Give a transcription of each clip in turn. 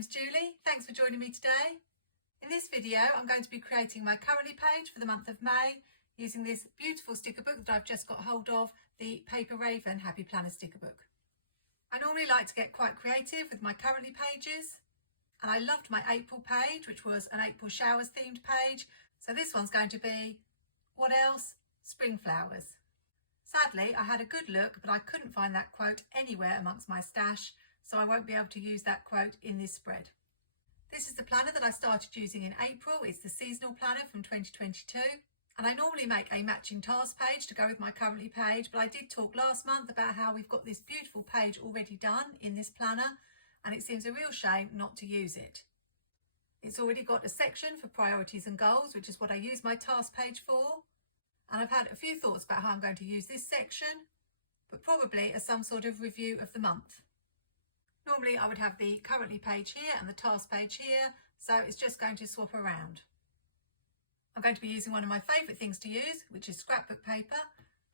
name's Julie. Thanks for joining me today. In this video, I'm going to be creating my Currently page for the month of May using this beautiful sticker book that I've just got hold of, the Paper Raven Happy Planner sticker book. I normally like to get quite creative with my Currently pages, and I loved my April page, which was an April showers themed page. So this one's going to be, what else? Spring flowers. Sadly, I had a good look, but I couldn't find that quote anywhere amongst my stash, so I won't be able to use that quote in this spread. This is the planner that I started using in April. It's the seasonal planner from 2022. And I normally make a matching task page to go with my Currently page, but I did talk last month about how we've got this beautiful page already done in this planner, and it seems a real shame not to use it. It's already got a section for priorities and goals, which is what I use my task page for. And I've had a few thoughts about how I'm going to use this section, but probably as some sort of review of the month. Normally I would have the Currently page here and the task page here, so it's just going to swap around. I'm going to be using one of my favourite things to use, which is scrapbook paper,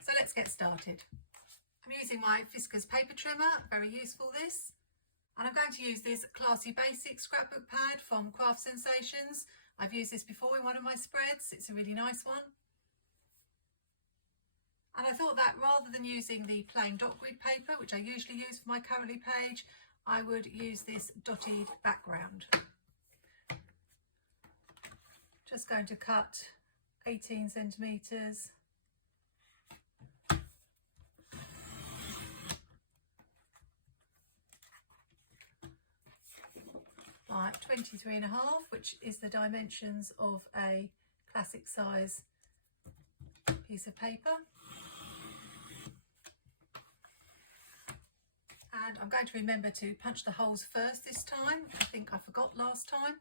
so let's get started. I'm using my Fiskars paper trimmer, very useful this, and I'm going to use this Classy Basic scrapbook pad from Craft Sensations. I've used this before in one of my spreads, it's a really nice one. And I thought that rather than using the plain dot grid paper, which I usually use for my Currently page, I would use this dotted background. Just going to cut 18 centimetres. By 23.5, which is the dimensions of a classic size piece of paper. And I'm going to remember to punch the holes first this time. I think I forgot last time.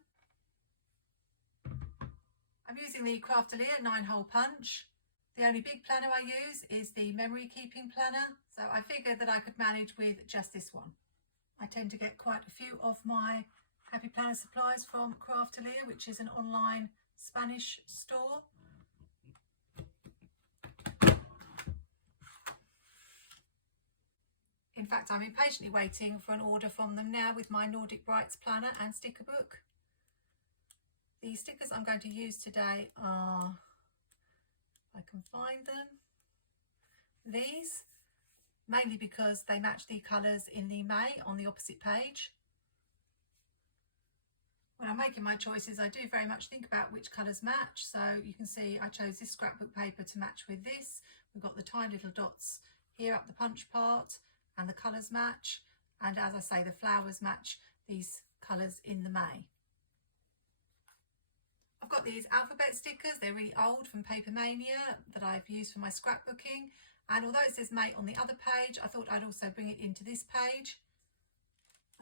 I'm using the Craftalier 9-hole punch. The only big planner I use is the memory keeping planner, so I figured that I could manage with just this one. I tend to get quite a few of my Happy Planner supplies from Craftalier, which is an online Spanish store. In fact, I'm impatiently waiting for an order from them now with my Nordic Brights planner and sticker book. The stickers I'm going to use today are, if I can find them, these, mainly because they match the colours in the May on the opposite page. When I'm making my choices, I do very much think about which colours match. So you can see I chose this scrapbook paper to match with this. We've got the tiny little dots here up the punch part, and the colours match, and as I say, the flowers match these colours in the May. I've got these alphabet stickers. They're really old from Paper Mania that I've used for my scrapbooking, and although it says May on the other page, I thought I'd also bring it into this page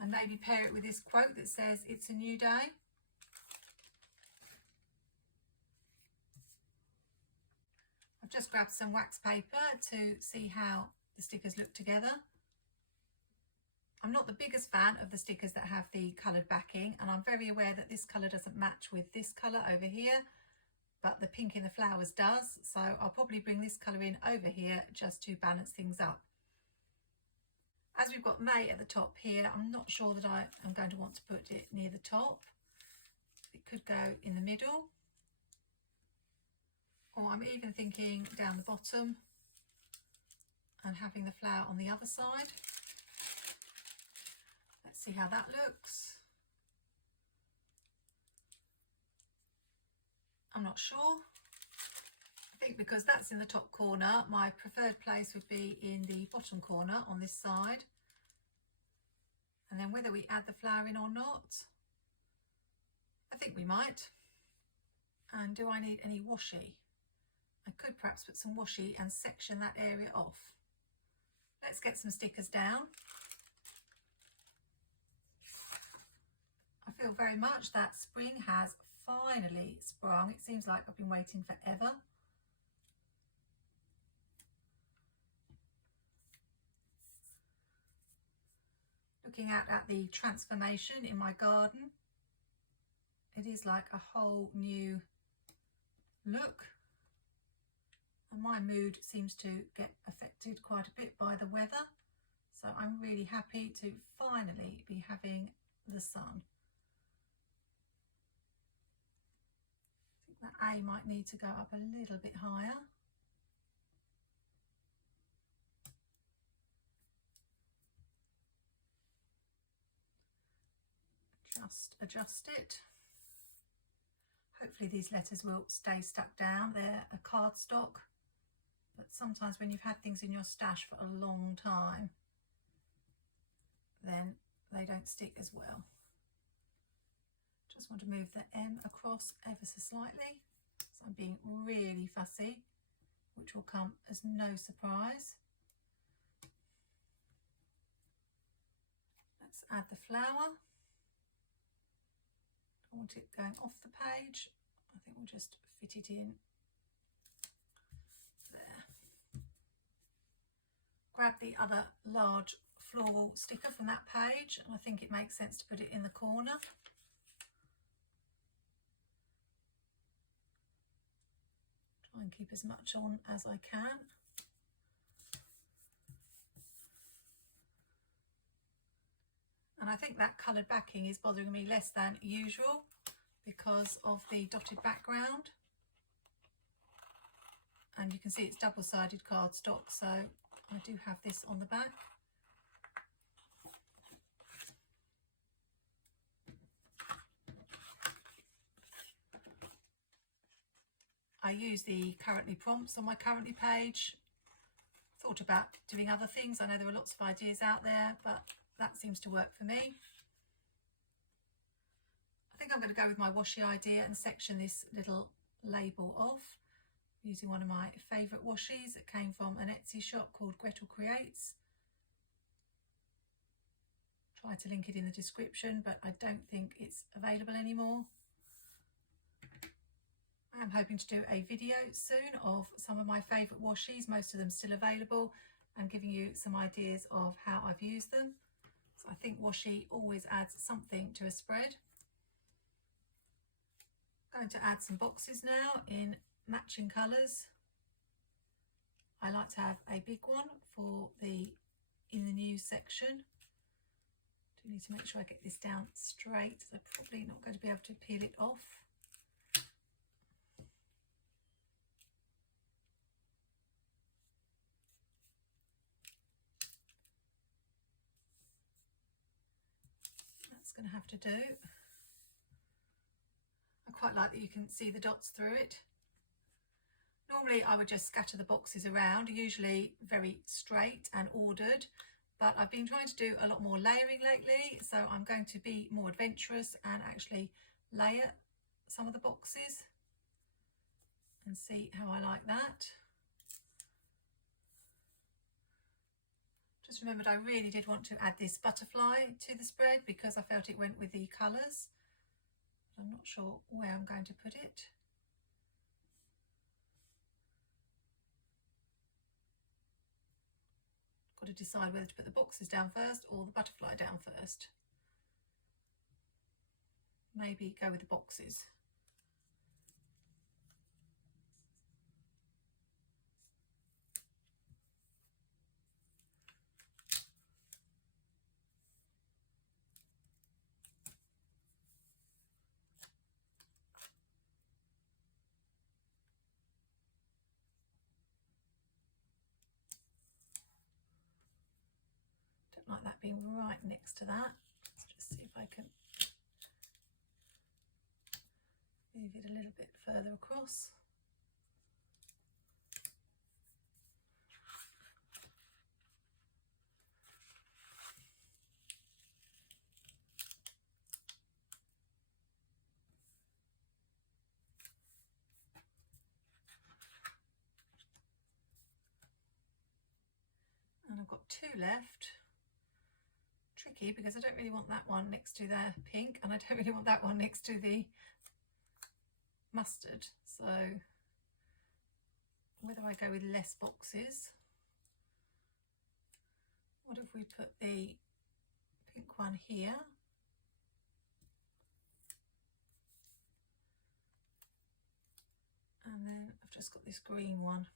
and maybe pair it with this quote that says it's a new day. I've just grabbed some wax paper to see how the stickers look together. I'm not the biggest fan of the stickers that have the coloured backing, and I'm very aware that this colour doesn't match with this colour over here, but the pink in the flowers does, so I'll probably bring this colour in over here just to balance things up. As we've got May at the top here, I'm not sure that I am going to want to put it near the top. It could go in the middle, or I'm even thinking down the bottom and having the flower on the other side. See how that looks. I'm not sure. I think because that's in the top corner, my preferred place would be in the bottom corner on this side. And then whether we add the flower in or not, I think we might. And do I need any washi? I could perhaps put some washi and section that area off. Let's get some stickers down. I feel very much that spring has finally sprung. It seems like I've been waiting forever. Looking out at the transformation in my garden, it is like a whole new look. And my mood seems to get affected quite a bit by the weather. So I'm really happy to finally be having the sun. The A might need to go up a little bit higher. Just adjust it. Hopefully these letters will stay stuck down. They're a cardstock, but sometimes when you've had things in your stash for a long time, then they don't stick as well. Just want to move the M across ever so slightly. So I'm being really fussy, which will come as no surprise. Let's add the flower. I want it going off the page. I think we'll just fit it in there. Grab the other large floral sticker from that page, and I think it makes sense to put it in the corner. Try and keep as much on as I can. And I think that coloured backing is bothering me less than usual because of the dotted background. And you can see it's double-sided cardstock, so I do have this on the back. I use the currently prompts on my currently page. Thought about doing other things. I know there are lots of ideas out there, but that seems to work for me. I think I'm going to go with my washi idea and section this little label off using one of my favourite washies that came from an Etsy shop called Gretel Creates. Try to link it in the description, but I don't think it's available anymore. I am hoping to do a video soon of some of my favourite washies, most of them still available, and giving you some ideas of how I've used them. So I think washi always adds something to a spread. I'm going to add some boxes now in matching colours. I like to have a big one for the in the news section. Do need to make sure I get this down straight. So I'm probably not going to be able to peel it off. That's going to have to do. I quite like that you can see the dots through it. Normally I would just scatter the boxes around, usually very straight and ordered, but I've been trying to do a lot more layering lately, so I'm going to be more adventurous and actually layer some of the boxes and see how I like that. Just remembered I really did want to add this butterfly to the spread because I felt it went with the colours. I'm not sure where I'm going to put it. Got to decide whether to put the boxes down first or the butterfly down first. Maybe go with the boxes. Like that being right next to that. Let's just see if I can move it a little bit further across. And I've got two left. Tricky because I don't really want that one next to the pink and I don't really want that one next to the mustard, so whether I go with less boxes. What if we put the pink one here and then I've just got this green one.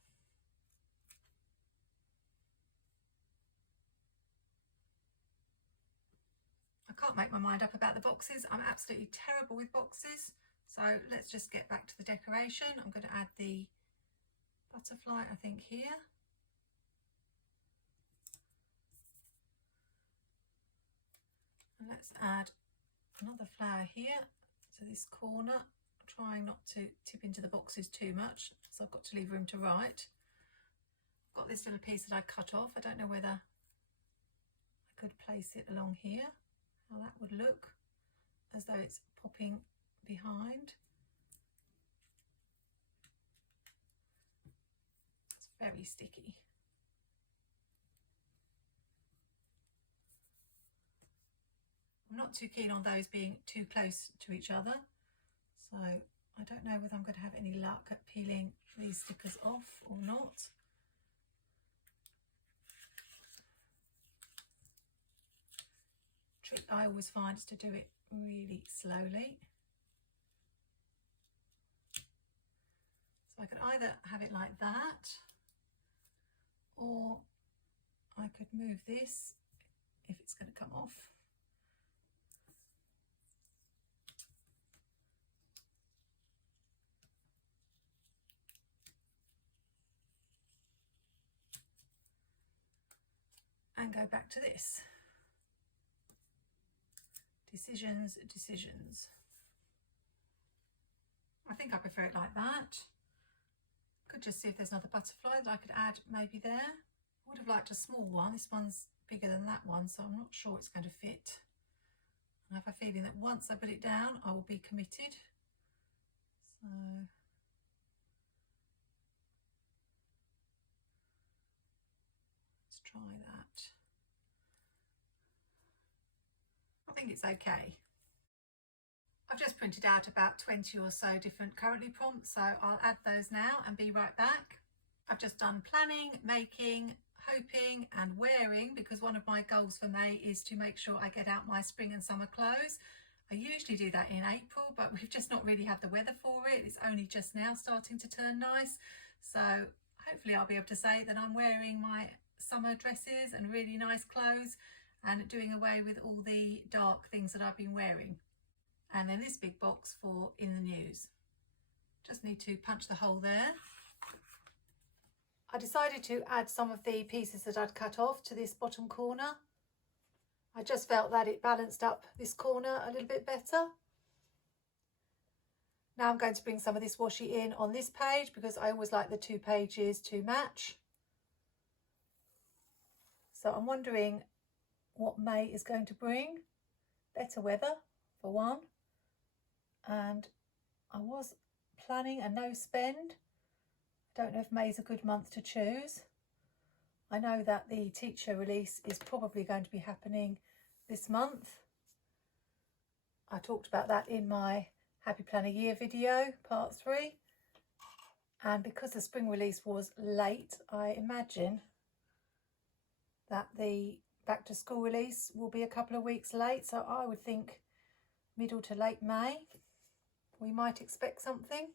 I can't make my mind up about the boxes. I'm absolutely terrible with boxes, so So let's just get back to the decoration. I'm going to add the butterfly, I think, here. And let's add another flower here to this corner, trying not to tip into the boxes too much, so I've got to leave room to write. I've got this little piece that I cut off. I don't know whether I could place it along here, how that would look, as though it's popping behind. It's very sticky. I'm not too keen on those being too close to each other, so I don't know whether I'm going to have any luck at peeling these stickers off or not. Trick I always find is to do it really slowly. So I could either have it like that, or I could move this if it's going to come off. And go back to this. Decisions, decisions. I think I prefer it like that. Could just see if there's another butterfly that I could add maybe there. I would have liked a small one. This one's bigger than that one, so I'm not sure it's going to fit. I have a feeling that once I put it down, I will be committed. So let's try that. I think it's okay. I've just printed out about 20 or so different currently prompts, so I'll add those now and be right back. I've just done planning, making, hoping and wearing, because one of my goals for May is to make sure I get out my spring and summer clothes. I usually do that in April, but we've just not really had the weather for it. It's only just now starting to turn nice, so hopefully I'll be able to say that I'm wearing my summer dresses and really nice clothes and doing away with all the dark things that I've been wearing. And then this big box for in the news. Just need to punch the hole there. I decided to add some of the pieces that I'd cut off to this bottom corner. I just felt that it balanced up this corner a little bit better. Now I'm going to bring some of this washi in on this page, because I always like the two pages to match. So I'm wondering what May is going to bring. Better weather for one, and I was planning a no spend. I don't know if May's a good month to choose. I know that the teacher release is probably going to be happening this month. I talked about that in my Happy Planner Year video, part 3. And because the spring release was late, I imagine that the back to school release will be a couple of weeks late. So I would think middle to late May, we might expect something.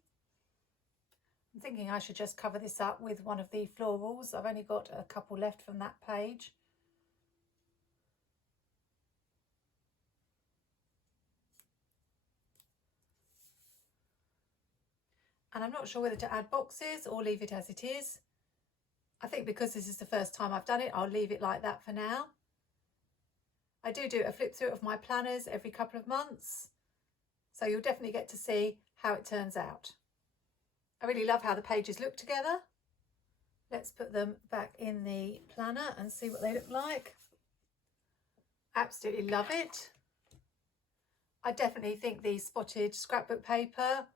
I'm thinking I should just cover this up with one of the florals. I've only got a couple left from that page. And I'm not sure whether to add boxes or leave it as it is. I think because this is the first time I've done it, I'll leave it like that for now. I do a flip through of my planners every couple of months, so you'll definitely get to see how it turns out. I really love how the pages look together. Let's put them back in the planner and see what they look like. Absolutely love it. I definitely think the spotted scrapbook paper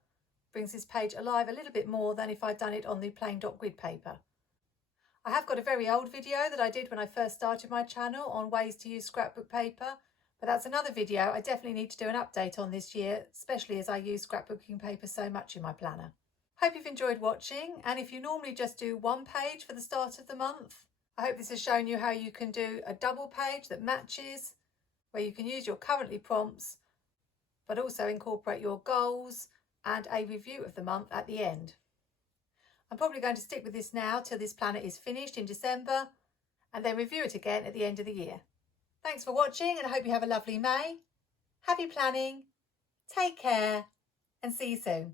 brings this page alive a little bit more than if I'd done it on the plain dot grid paper. I have got a very old video that I did when I first started my channel on ways to use scrapbook paper, but that's another video I definitely need to do an update on this year, especially as I use scrapbooking paper so much in my planner. Hope you've enjoyed watching, and if you normally just do one page for the start of the month, I hope this has shown you how you can do a double page that matches, where you can use your currently prompts, but also incorporate your goals and a review of the month at the end. I'm probably going to stick with this now till this planner is finished in December, and then review it again at the end of the year. Thanks for watching, and I hope you have a lovely May. Happy planning, take care, and and see you soon.